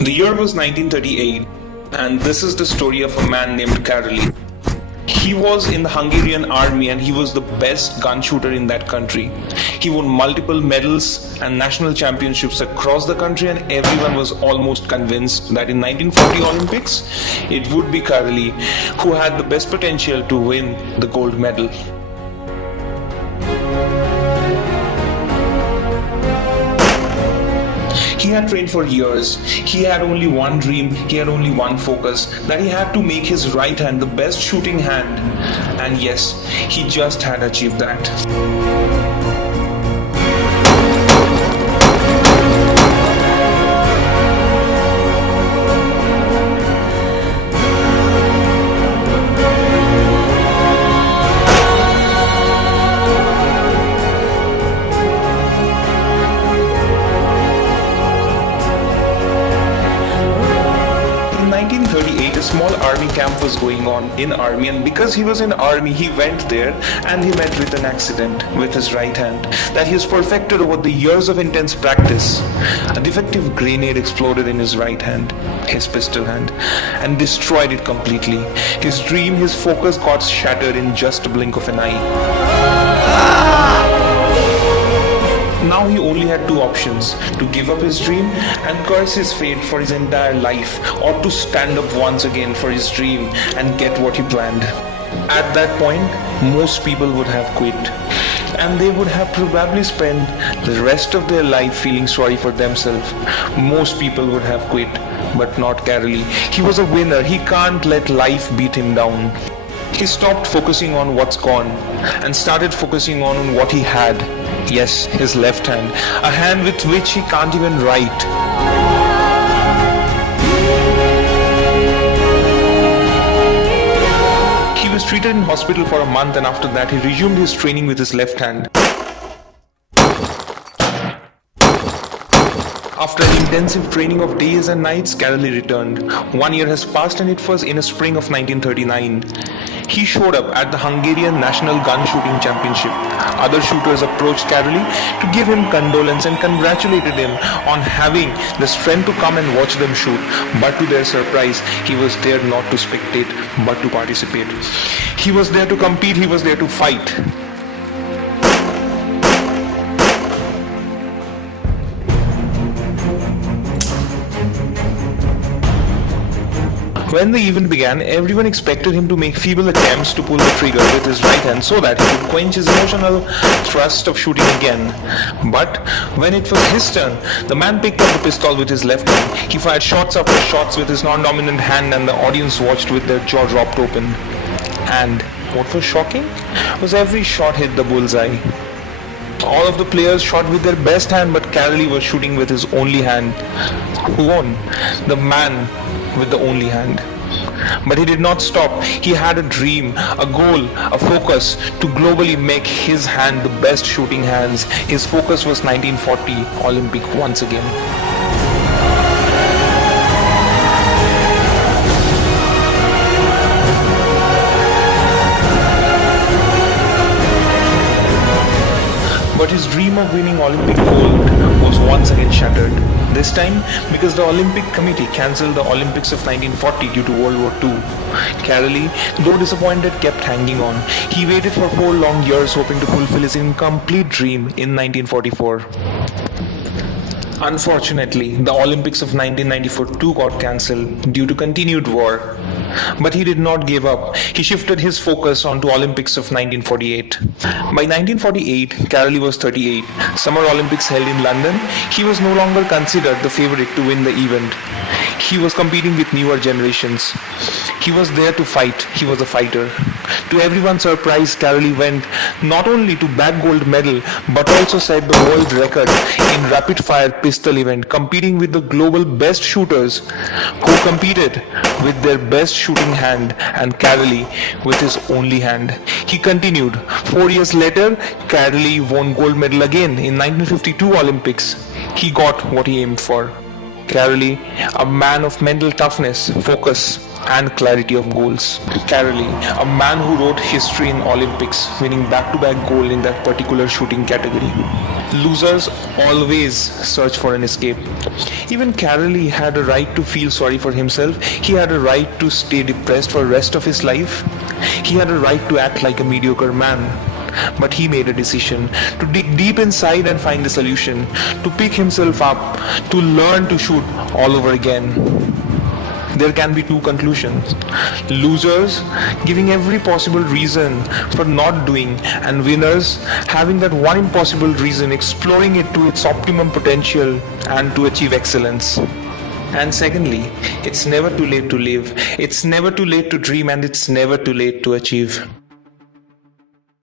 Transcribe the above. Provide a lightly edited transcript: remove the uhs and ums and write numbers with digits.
The year was 1938, and this is the story of a man named Karoli. He was in the Hungarian army and he was the best gun shooter in that country. He won multiple medals and national championships across the country, and everyone was almost convinced that in 1940 Olympics, it would be Karoli who had the best potential to win the gold medal. He had trained for years. He had only one dream, he had only one focus, that he had to make his right hand the best shooting hand. And yes, he just had achieved that. In 1938, a small army camp was going on in army, and because he was in army, he went there and he met with an accident with his right hand that he has perfected over the years of intense practice. A defective grenade exploded in his right hand, his pistol hand, and destroyed it completely. His dream, his focus got shattered in just a blink of an eye. Now he only had two options: to give up his dream and curse his fate for his entire life, or to stand up once again for his dream and get what he planned. At that point, most people would have quit, and they would have probably spent the rest of their life feeling sorry for themselves. Most people would have quit, but not Karoli. He was a winner. He can't let life beat him down. He stopped focusing on what's gone and started focusing on what he had. Yes, his left hand, a hand with which he can't even write. He was treated in hospital for a month, and after that he resumed his training with his left hand. After an intensive training of days and nights, Karoli returned. 1 year has passed, and it was in the spring of 1939. He showed up at the Hungarian National Gun Shooting Championship. Other shooters approached Karoli to give him condolence and congratulated him on having the strength to come and watch them shoot. But to their surprise, he was there not to spectate, but to participate. He was there to compete, he was there to fight. When the event began, everyone expected him to make feeble attempts to pull the trigger with his right hand so that he could quench his emotional thrust of shooting again. But when it was his turn, the man picked up the pistol with his left hand. He fired shots after shots with his non-dominant hand, and the audience watched with their jaw dropped open. And what was shocking was every shot hit the bullseye. All of the players shot with their best hand, but Karoli was shooting with his only hand. Who won? The man with the only hand. But he did not stop. He had a dream, a goal, a focus to globally make his hand the best shooting hands. His focus was 1940 Olympic once again. But his dream of winning Olympic gold was once again shattered. This time because the Olympic Committee cancelled the Olympics of 1940 due to World War II. Karoli, though disappointed, kept hanging on. He waited for 4 long years hoping to fulfill his incomplete dream in 1944. Unfortunately, the Olympics of 1994 too got cancelled due to continued war. But he did not give up. He shifted his focus onto Olympics of 1948. By 1948, Karoli was 38. Summer Olympics held in London, he was no longer considered the favorite to win the event. He was competing with newer generations. He was there to fight. He was a fighter. To everyone's surprise, Karoli went not only to bag gold medal, but also set the world record in rapid-fire pistol event, competing with the global best shooters who competed with their best shooting hand, and Karoli with his only hand. He continued. 4 years later, Karoli won gold medal again in 1952 Olympics. He got what he aimed for. Carolee, a man of mental toughness, focus, and clarity of goals. Carolee, a man who wrote history in Olympics, winning back-to-back gold in that particular shooting category. Losers always search for an escape. Even Carolee had a right to feel sorry for himself. He had a right to stay depressed for the rest of his life. He had a right to act like a mediocre man. But he made a decision to dig deep inside and find a solution, to pick himself up, to learn to shoot all over again. There can be two conclusions. Losers giving every possible reason for not doing, and winners having that one impossible reason, exploring it to its optimum potential and to achieve excellence. And secondly, it's never too late to live, it's never too late to dream, and it's never too late to achieve.